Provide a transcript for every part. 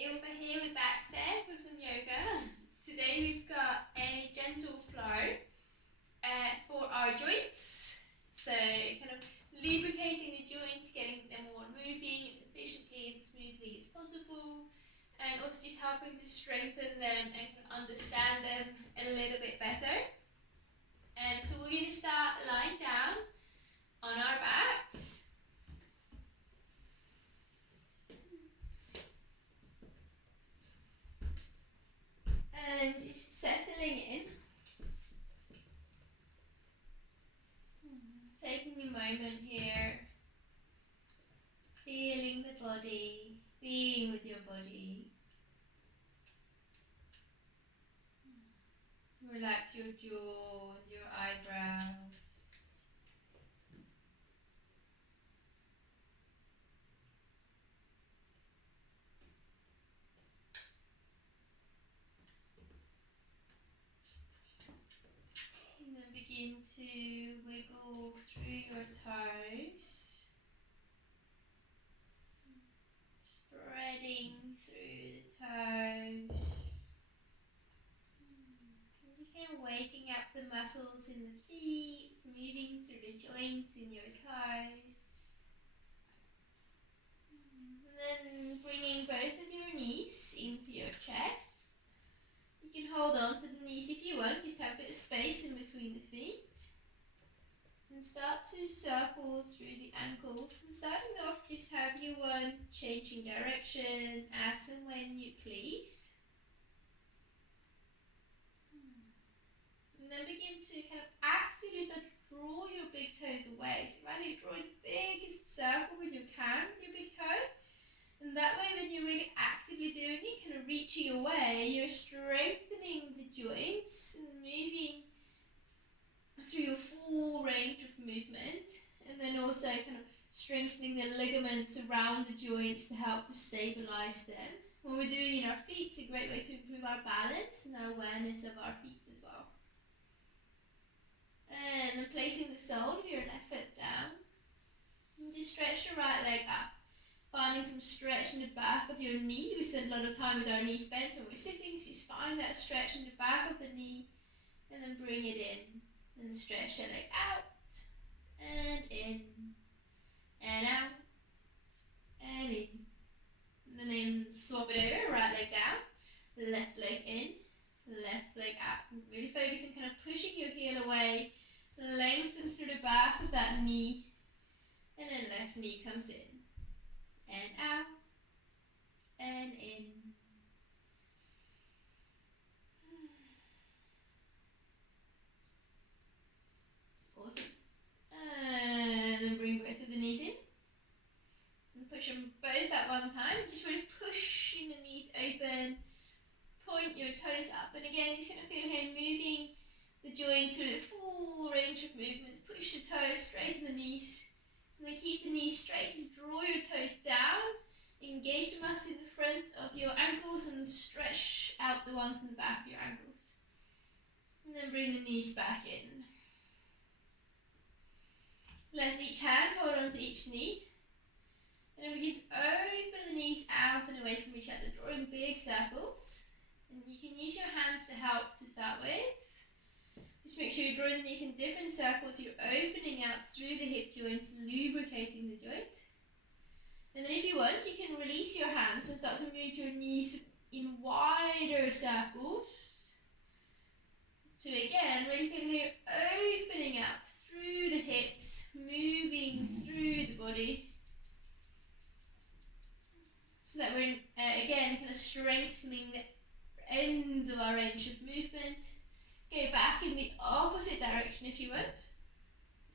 Over here we're back there for some yoga. Today we've got a gentle flow for our joints. So kind of lubricating the joints, getting them all moving as efficiently and smoothly as possible, and also just helping to strengthen them and kind of understand them a little bit better. So we're going to start lying down on our backs. And just settling in. Taking a moment here. Feeling the body. Being with your body. Relax your jaw and your eyebrows. And then begin to wiggle through your toes. Spreading through the toes. Just kind of waking up the muscles in the feet, moving through the joints in your toes. And then bringing both of your knees into your chest. You can hold on to the knees if you want, just have a bit of space in between the feet. And start to circle through the ankles. And starting off, just have your one changing direction as and when you please. And then begin to kind of actively start to draw your big toes away. So right now you're drawing the biggest circle with your your big toe. And that way when you're really actively doing it, kind of reaching away, you're strengthening the joints and moving through your full range of movement, and then also kind of strengthening the ligaments around the joints to help to stabilize them. When we're doing it in our feet, it's a great way to improve our balance and our awareness of our feet as well. And then placing the sole of your left foot down, and just stretch your right leg up, finding some stretch in the back of your knee. We spend a lot of time with our knees bent when we're sitting, so just find that stretch in the back of the knee, and then bring it in. And stretch your leg out, and in, and out, and in. And then swap it over, right leg down, left leg in, left leg out. Really focusing, kind of pushing your heel away, lengthen through the back of that knee, and then left knee comes in, and out, and in. Awesome. And then bring both of the knees in. And push them both at one time. Just really pushing the knees open. Point your toes up. And again, you're just going to feel here moving the joints through the full range of movements. Push the toes, straighten the knees. And then keep the knees straight. Just draw your toes down. Engage the muscles in the front of your ankles and stretch out the ones in the back of your ankles. And then bring the knees back in. Let each hand hold onto each knee. And then begin to open the knees out and away from each other, drawing big circles. And you can use your hands to help to start with. Just make sure you're drawing the knees in different circles. You're opening out through the hip joints, lubricating the joint. And then if you want, you can release your hands and start to move your knees in wider circles. So again, really feel here, opening up through the hips, moving through the body. So that we're, again, kind of strengthening the end of our range of movement. Go back in the opposite direction if you want,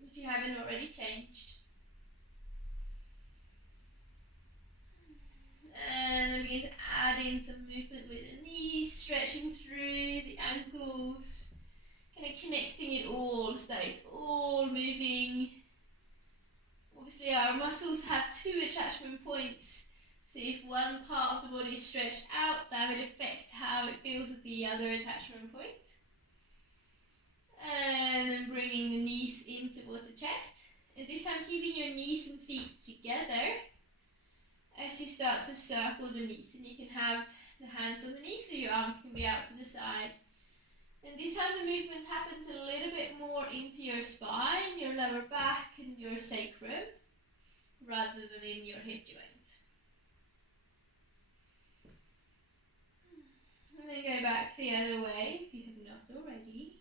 if you haven't already changed. And then begin to add in some movement with the knees, stretching through the ankles. Kind of connecting it all so that it's all moving. Obviously our muscles have two attachment points, so if one part of the body is stretched out, that will affect how it feels at the other attachment point. And then bringing the knees in towards the chest, and this time keeping your knees and feet together as you start to circle the knees, and you can have the hands underneath, or your arms can be out to the side. And this time the movement happens a little bit more into your spine, your lower back and your sacrum, rather than in your hip joint. And then go back the other way if you have not already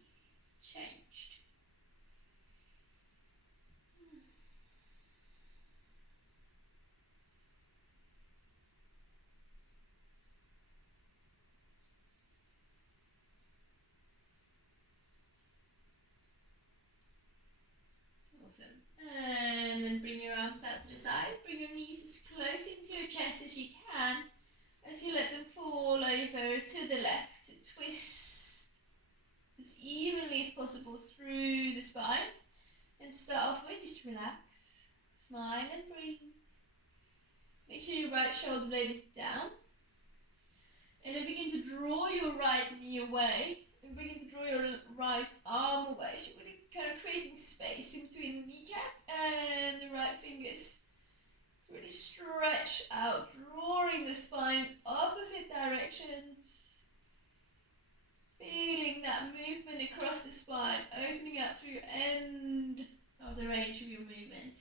changed. Awesome. And then bring your arms out to the side. Bring your knees as close into your chest as you can, as you let them fall over to the left. Twist as evenly as possible through the spine. And to start off with, just relax, smile and breathe. Make sure your right shoulder blade is down. And then begin to draw your right knee away and begin to draw your right arm away. So you're really kind of creating space in between the kneecap and the right fingers. To really stretch out, drawing the spine opposite directions. Feeling that movement across the spine, opening up through your end of the range of your movement.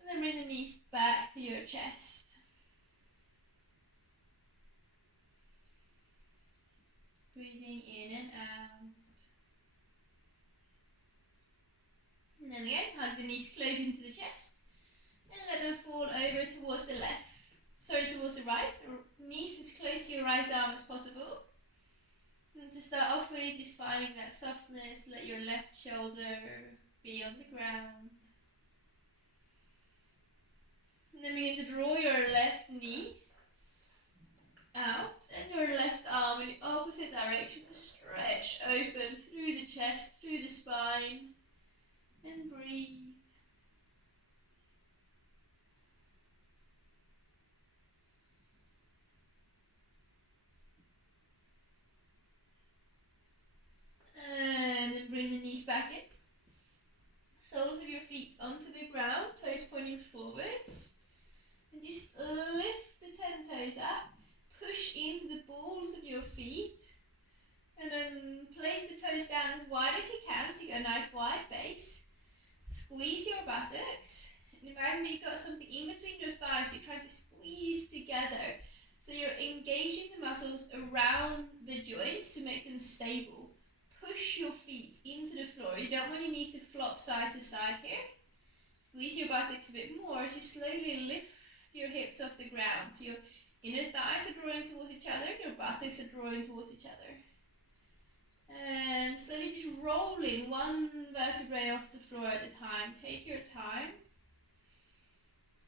And then bring the knees back to your chest. Breathing in and out. And then again, hug the knees close into the chest. And let them fall over towards the left. Sorry, towards the right. Knees as close to your right arm as possible. And to start off with, just finding that softness, let your left shoulder be on the ground. And then begin to draw your left knee out and your left arm in the opposite direction. Stretch open through the chest, through the spine, and breathe. And then bring the knees back in. Soles of your feet onto the ground, toes pointing forwards. And just lift the 10 toes up. Push into the balls of your feet. And then place the toes down as wide as you can so you get a nice wide base. Squeeze your buttocks. And imagine you've got something in between your thighs you're trying to squeeze together. So you're engaging the muscles around the joints to make them stable. Push your feet into the floor. You don't want your knees to flop side to side here. Squeeze your buttocks a bit more as you slowly lift your hips off the ground. So your inner thighs are drawing towards each other, your buttocks are drawing towards each other. And slowly just rolling one vertebrae off the floor at a time. Take your time.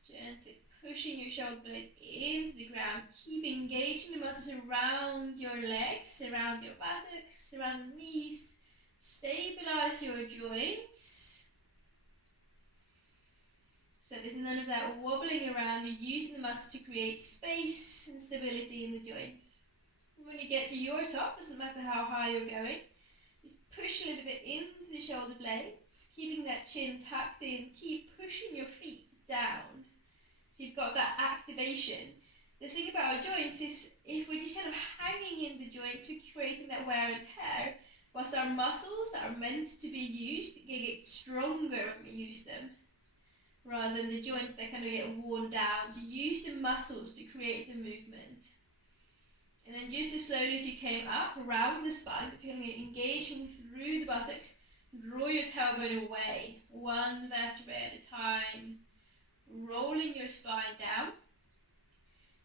Gently pushing your shoulder blades into the ground. Keep engaging the muscles around your legs, around your buttocks, around the knees. Stabilize your joints. So there's none of that wobbling around. You're using the muscles to create space and stability in the joints. And when you get to your top, doesn't matter how high you're going, just push a little bit into the shoulder blades, keeping that chin tucked in. Keep pushing your feet down. So you've got that activation. The thing about our joints is if we're just kind of hanging in the joints, we're creating that wear and tear, whilst our muscles that are meant to be used get stronger when we use them, rather than the joints that kind of get worn down. So use the muscles to create the movement. And then just as slowly as you came up around the spine, so feeling it engaging through the buttocks, draw your tailbone away, one vertebrae at a time. Rolling your spine down,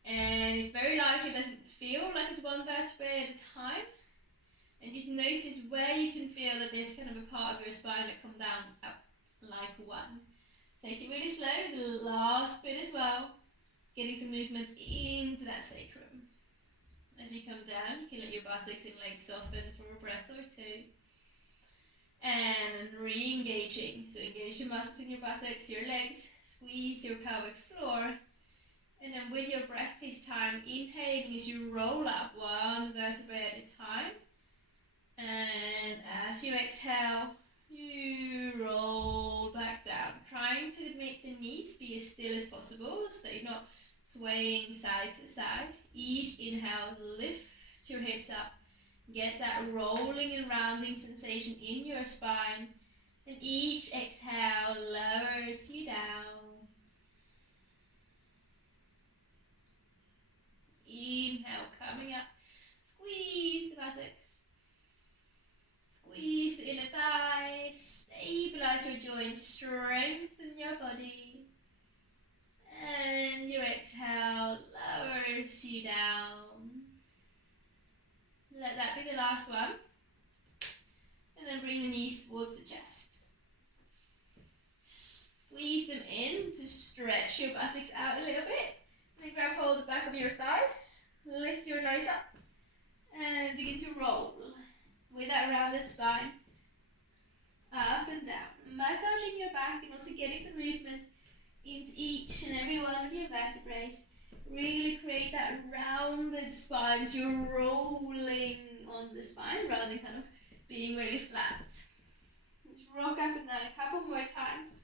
and it's very likely it doesn't feel like it's one vertebrae at a time, and just notice where you can feel that there's kind of a part of your spine that comes down up like one. Take it really slow, the last bit as well, getting some movement into that sacrum. As you come down, you can let your buttocks and legs soften for a breath or two. And re-engaging, so engage the muscles in your buttocks, your legs, squeeze your pelvic floor, and then with your breath this time, inhaling as you roll up one vertebrae at a time, and as you exhale, you roll back down, trying to make the knees be as still as possible so that you're not swaying side to side. Each inhale, lift your hips up. Get that rolling and rounding sensation in your spine. And each exhale lowers you down. Inhale, coming up. Squeeze the buttocks. Squeeze the inner thighs. Stabilize your joints. Strengthen your body. And your exhale lowers you down. Let that be the last one. And then bring the knees towards the chest. Squeeze them in to stretch your buttocks out a little bit. And then grab hold of the back of your thighs. Lift your nose up. And begin to roll with that rounded spine. Up and down. Massaging your back and also getting some movement into each and every one of your vertebrae. Really create that rounded spine so you're rolling on the spine rather than kind of being really flat. Just rock up and down a couple more times.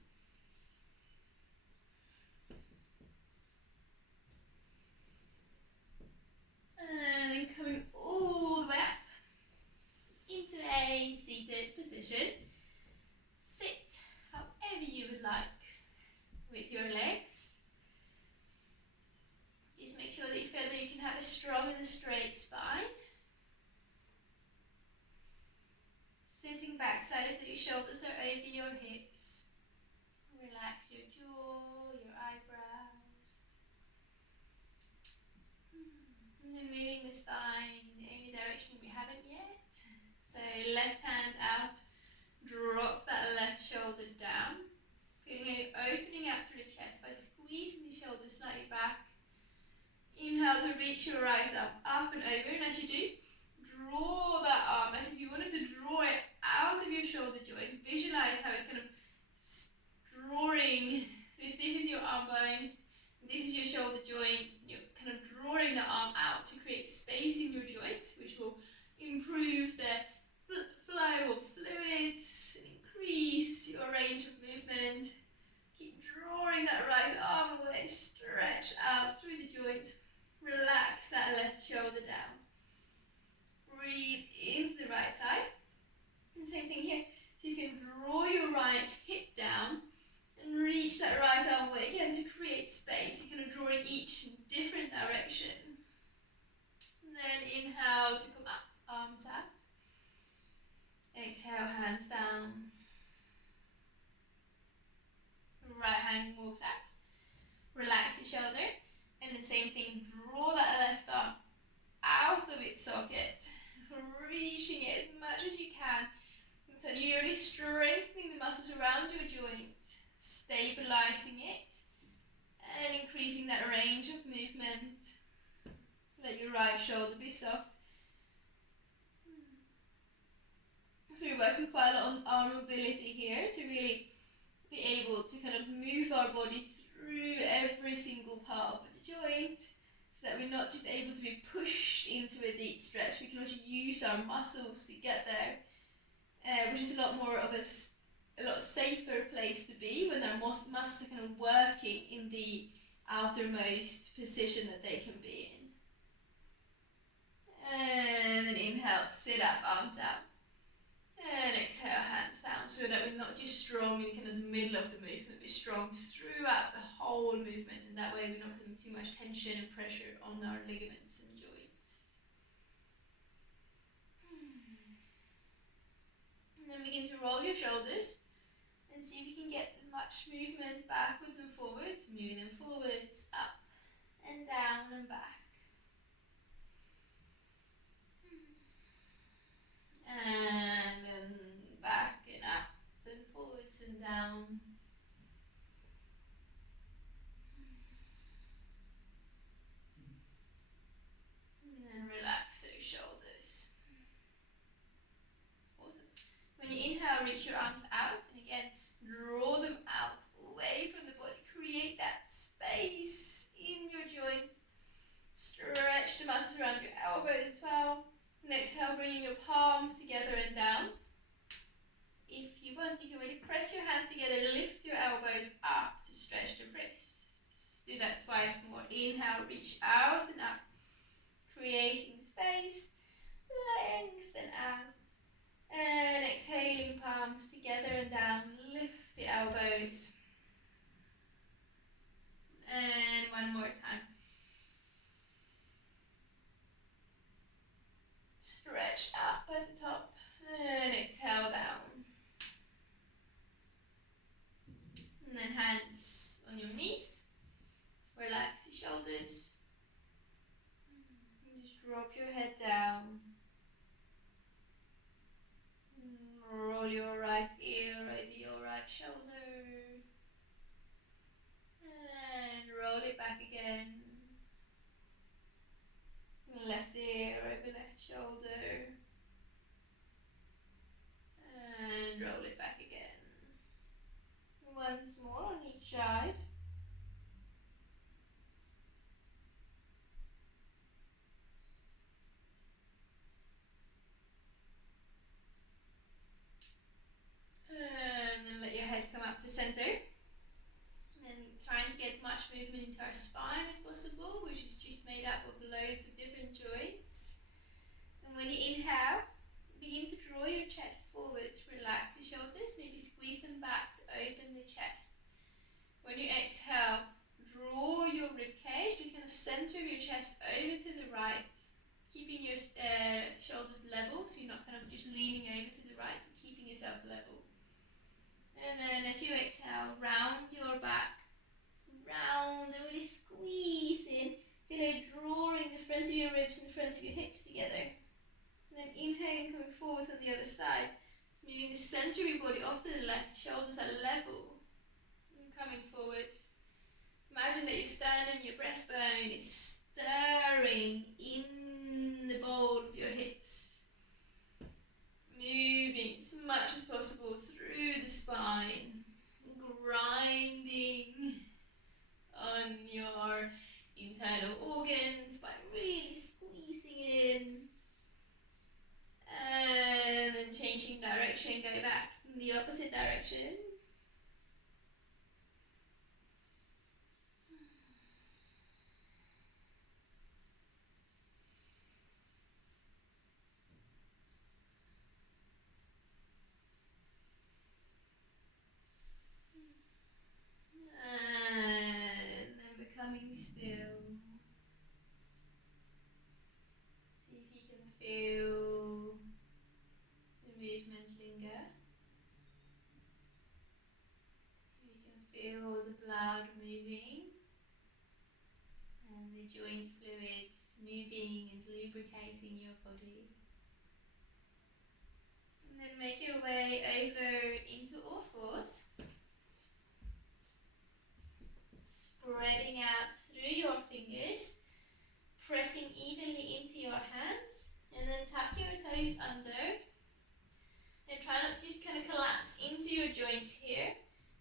And then coming all the way up into a seated position. Sit however you would like with your legs. Just make sure that you feel that you can have a strong and straight spine. Sitting back so that your shoulders are over your hips. Relax your jaw, your eyebrows. And then moving the spine in any direction we haven't yet. So left hand out, drop that left shoulder down. Feeling it opening up through the chest by squeezing the shoulders slightly back. Inhale to reach your right arm up and over, and as you do, draw that arm as if you wanted to draw it out of your shoulder joint. Visualize how it's kind of drawing. So if this is your arm bone, this is your shoulder joint, you're kind of drawing the arm out to create space in your joints, which will improve the flow of fluids and increase your range of movement. Keep drawing that right arm away, stretch out through the joint. Relax that left shoulder down. Breathe into the right side. And same thing here. So you can draw your right hip down and reach that right arm away again to create space. You're going to draw in each different direction. And then inhale to come up, arms out. Exhale, hands down. Right hand walks out. Relax the shoulder. And then same thing, draw that left arm out of its socket. Reaching it as much as you can. So you're really strengthening the muscles around your joint. Stabilizing it. And increasing that range of movement. Let your right shoulder be soft. So we're working quite a lot on our mobility here to really be able to kind of move our body through every single part of the joint so that we're not just able to be pushed into a deep stretch. We can also use our muscles to get there, which is a lot more of a lot safer place to be when our muscles are kind of working in the outermost position that they can be in. And then inhale, sit up, arms out. And exhale, hands down, so that we're not just strong in kind of the middle of the movement, we're strong throughout the whole movement, and that way we're not putting too much tension and pressure on our ligaments and joints. And then begin to roll your shoulders and see if you can get as much movement backwards and forwards, moving them forwards, up and down and back. And then back and up and forwards and down. And then relax those shoulders. Awesome. When you inhale, reach your arms out, and again, draw them out away from the do that twice more. Inhale, reach out and up, creating space, lengthen out. And exhaling, palms together and down, lift the elbows. And one more time. Stretch up at the top and exhale down. And then hands on your knees. Relax your shoulders. And just drop your head down. Roll your right ear over your right shoulder. And roll it back again. Left ear over left shoulder. And roll it back again. Once more on each side. And then let your head come up to center. And trying to get as much movement into our spine as possible, which is just made up of loads of different joints. And when you inhale, begin to draw your chest forwards, relax the shoulders, maybe squeeze them back to open the chest. When you exhale, draw your rib cage, the kind of center of your chest over to the right, keeping your shoulders level, so you're not kind of just leaning over to the right, but keeping yourself level. And then as you exhale, round your back, round and really squeeze in. Feel like drawing the front of your ribs and the front of your hips together. And then inhaling, coming forwards on the other side. So moving the center of your body off to the left, shoulders are level. And coming forwards. Imagine that your sternum, your breastbone is stirring in the bowl of your hips. Moving as much as possible through the spine, grinding on your internal organs by really squeezing in, and then changing direction, go back in the opposite direction. And then becoming still. See if you can feel the movement linger. You can feel the blood moving and the joint fluids moving and lubricating your body. And then make your way over into all fours. Spreading out through your fingers, pressing evenly into your hands, and then tap your toes under. And try not to just kind of collapse into your joints here,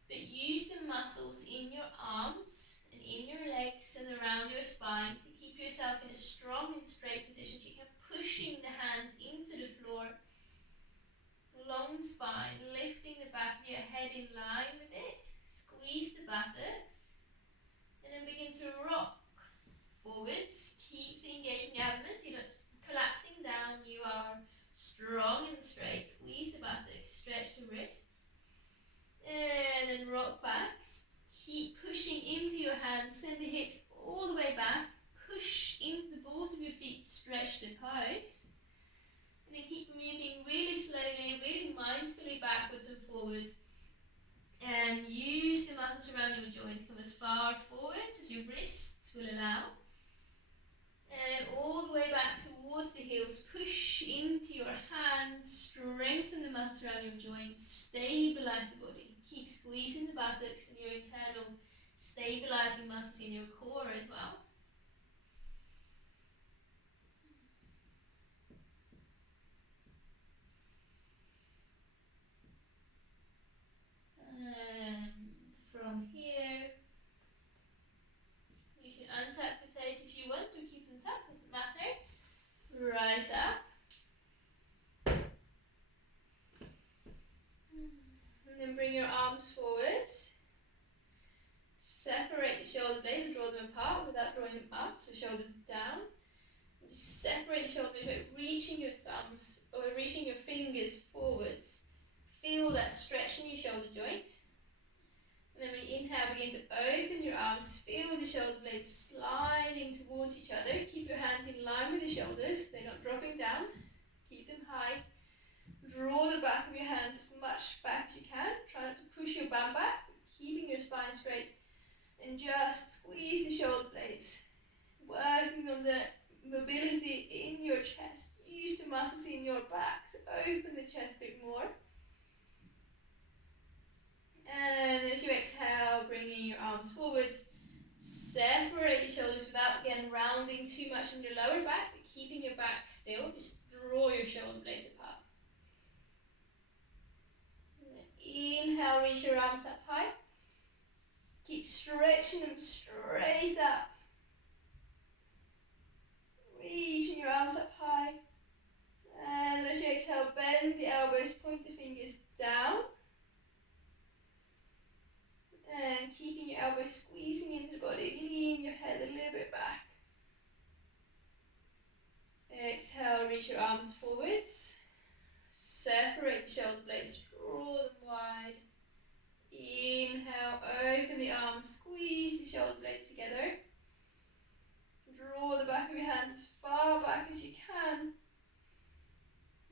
but use the muscles in your arms and in your legs and around your spine to keep yourself in a strong and straight position. So you keep pushing the hands into the floor. Long spine, lifting the back of your head in line with it. Squeeze the buttocks. And then begin to rock forwards. Keep the engagement in the abdomen, so you're not collapsing down. You are strong and straight. Squeeze the buttocks, stretch the wrists. And then rock back. Keep pushing into your hands. Send the hips all the way back. Push into the balls of your feet. Stretch the toes. And then keep moving really slowly, really mindfully backwards and forwards. And use the muscles around your joints. Come as far forward as your wrists will allow. And all the way back towards the heels. Push into your hands. Strengthen the muscles around your joints. Stabilize the body. Keep squeezing the buttocks and your internal stabilizing muscles in your core as well. And from here, you can untap the toes if you want, or keep them tucked, doesn't matter. Rise up. And then bring your arms forwards. Separate the shoulder blades, draw apart without drawing them up, so shoulders down. And just separate the shoulders by reaching your thumbs or reaching your fingers forwards. Feel that stretch in your shoulder joints. And then when you inhale, begin to open your arms. Feel the shoulder blades sliding towards each other. Keep your hands in line with the shoulders. They're not dropping down. Keep them high. Draw the back of your hands as much back as you can. Try not to push your bum back. Keeping your spine straight. And just squeeze the shoulder blades. Working on the mobility in your chest. Use the muscles in your back to open the chest a bit more. And as you exhale, bringing your arms forwards, separate your shoulders without, again, rounding too much in your lower back, but keeping your back still. Just draw your shoulder blades apart. And then inhale, reach your arms up high. Keep stretching them straight up. Reaching your arms up high. And as you exhale, bend the elbows, point the fingers down. And keeping your elbows squeezing into the body, lean your head a little bit back. Exhale, reach your arms forwards. Separate the shoulder blades, draw them wide. Inhale, open the arms, squeeze the shoulder blades together. Draw the back of your hands as far back as you can.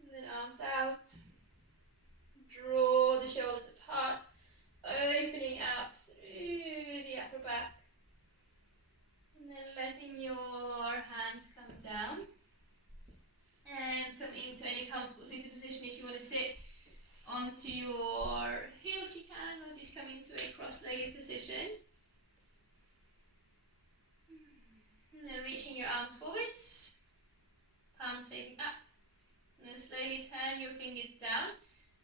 And then arms out. Draw the shoulders apart. Opening out through the upper back. And then letting your hands come down. And come into any comfortable seated position. If you want to sit onto your heels, you can, or just come into a cross-legged position. And then reaching your arms forwards. Palms facing up. And then slowly turn your fingers down.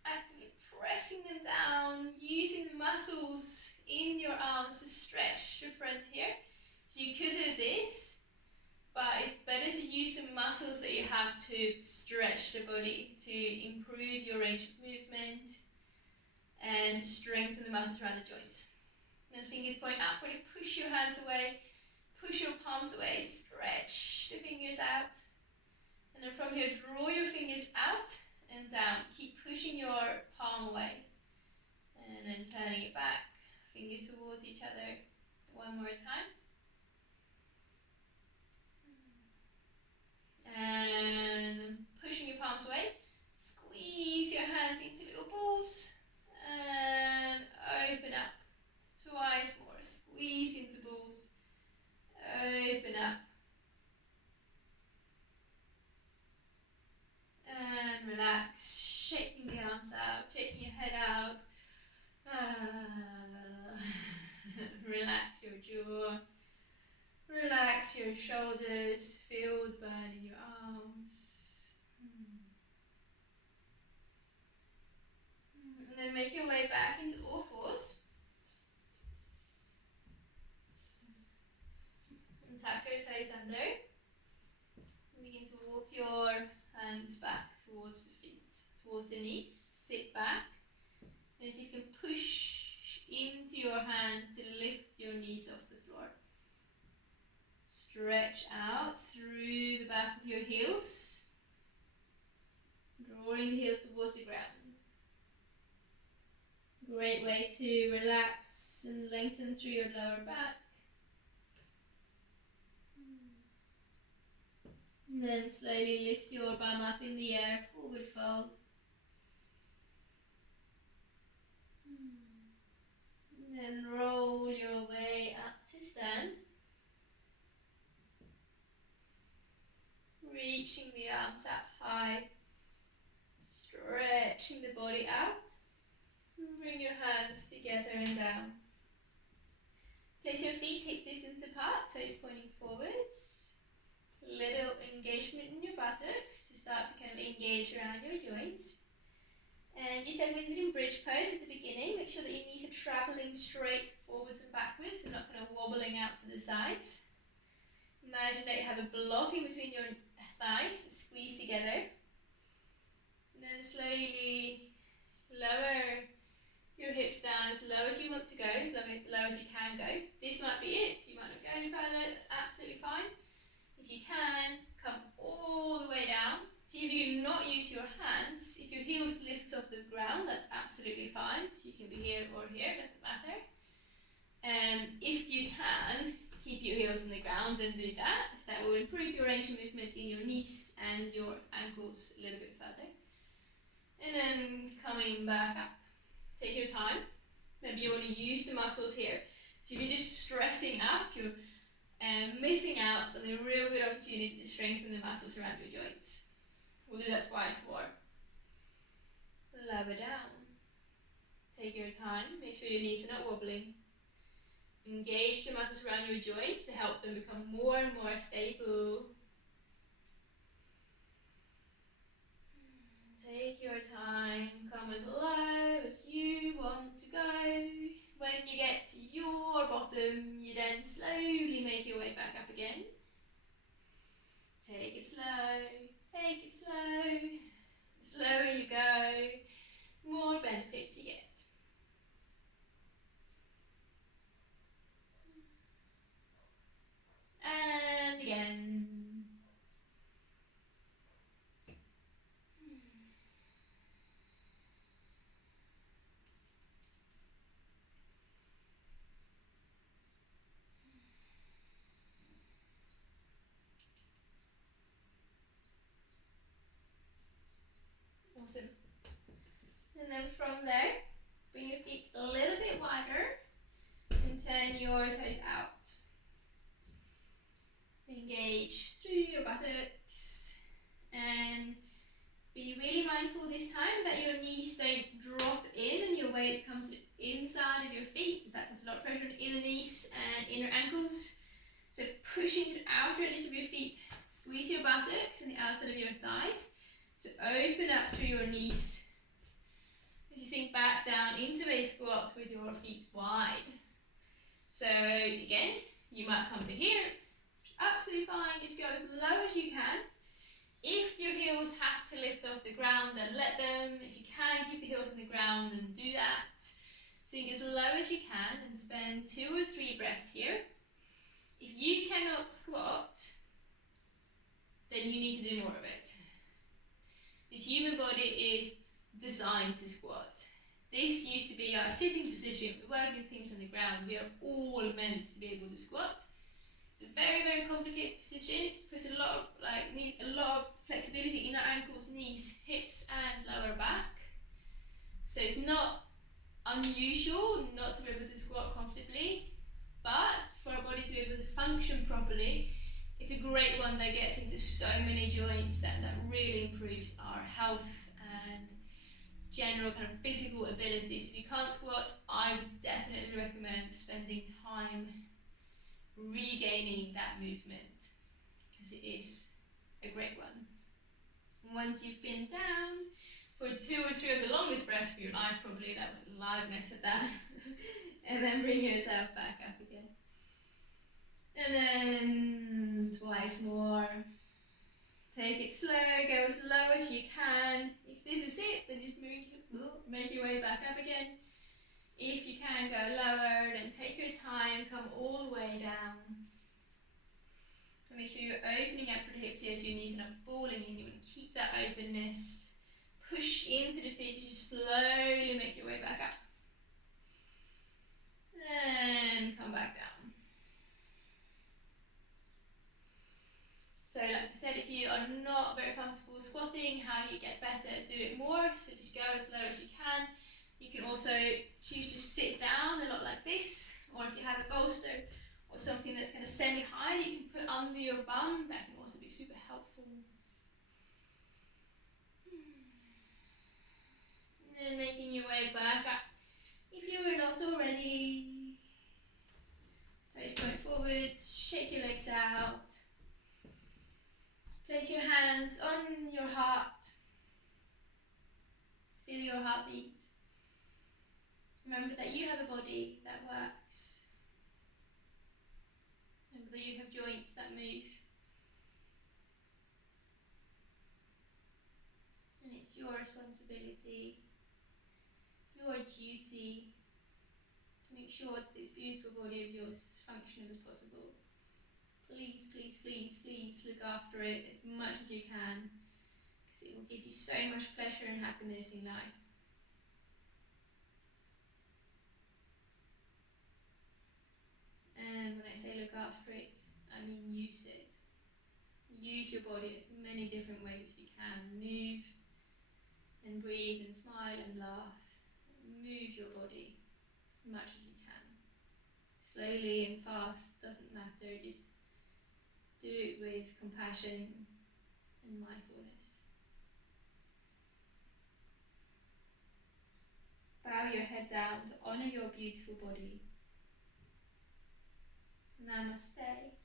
Actively pressing them down, using the muscles in your arms to stretch the front here. So you could do this, but it's better to use the muscles that you have to stretch the body, to improve your range of movement and to strengthen the muscles around the joints. And then fingers point up, really push your hands away, push your palms away, stretch the fingers out. And then from here, draw your fingers out and down. Keep pushing your palm away. And then turning it back, fingers towards each other. One more time. And pushing your palms away. Squeeze your hands into little balls. And open up. Twice more. Squeeze into balls. Open up. And relax, shaking the arms out, shaking your head out. Relax your jaw. Relax your shoulders. Feel the burn in your arms. And then make your way back into all fours. And tuck your toes under. And begin to walk your hands back towards the feet, towards the knees. Sit back. And as you can push into your hands to lift your knees off the floor. Stretch out through the back of your heels. Drawing the heels towards the ground. Great way to relax and lengthen through your lower back. And then slowly lift your bum up in the air, forward fold. And then roll your way up to stand. Reaching the arms up high. Stretching the body out. Bring your hands together and down. Place your feet hip distance apart, toes pointing forwards. Little engagement in your buttocks to start to kind of engage around your joints. And just like we did in bridge pose at the beginning, make sure that your knees are travelling straight forwards and backwards and not kind of wobbling out to the sides. Imagine that you have a block in between your thighs to squeeze together. And then slowly lower your hips down as low as you want to go, as low as you can go. This might be it. You might not go any further. ground and do that. So that will improve your range of movement in your knees and your ankles a little bit further. And then coming back up. Take your time. Maybe you want to use the muscles here. So if you're just stressing up, you're missing out on a real good opportunity to strengthen the muscles around your joints. We'll do that twice more. Lower down. Take your time. Make sure your knees are not wobbling. Engage the muscles around your joints to help them become more and more stable. Take your time, come as low as you want to go. When you get to your bottom, you then slowly make your way back up again. Take it slow, take it slow. The slower you go, more benefits you get. And again. Awesome. And then from there, bring your feet a little bit wider and turn your toes out. Engage through your buttocks and be really mindful this time that your knees don't drop in and your weight comes to the inside of your feet, as that puts a lot of pressure on the inner knees and inner ankles. So push into the outer edges of your feet, squeeze your buttocks and the outside of your thighs to open up through your knees as you sink back down into a squat with your feet wide. So again, you might come to here, absolutely fine, just go as low as you can. If your heels have to lift off the ground, then let them. If you can, keep the heels on the ground and do that. Sink as low as you can and spend 2 or 3 breaths here. If you cannot squat, then you need to do more of it. This human body is designed to squat. This used to be our sitting position. We're working things on the ground. We are all meant to be able to squat. It's a very, very complicated position. It puts needs a lot of flexibility in our ankles, knees, hips and lower back. So it's not unusual not to be able to squat comfortably, but for our body to be able to function properly, it's a great one that gets into so many joints that really improves our health and general kind of physical abilities. If you can't squat, I would definitely recommend spending time regaining that movement, because it is a great one. Once you've been down for 2 or 3 of the longest breaths of your life, probably that was aliveness at that, and then bring yourself back up again. And then twice more. Take it slow, go as low as you can. If this is it, then just make your way back up again. If you can go lower, then take your time, come all the way down. And make sure you're opening up for the hips here so your knees are not falling in. You want to keep that openness. Push into the feet as you slowly make your way back up. And come back down. So like I said, if you are not very comfortable squatting, how do you get better? Do it more, so just go as low as you can. You can also choose to sit down a lot like this, or if you have a bolster or something that's kind of semi-high, you can put under your bum. That can also be super helpful. And then making your way back up. If you were not already, toes point forwards, shake your legs out. Place your hands on your heart. Feel your heartbeat. Remember that you have a body that works. Remember that you have joints that move. And it's your responsibility, your duty, to make sure that this beautiful body of yours is as functional as possible. Please, please, please, please look after it as much as you can, because it will give you so much pleasure and happiness in life. And when I say look after it, I mean use it. Use your body as many different ways as you can. Move and breathe and smile and laugh. Move your body as much as you can. Slowly and fast, doesn't matter, just do it with compassion and mindfulness. Bow your head down to honour your beautiful body. Namaste.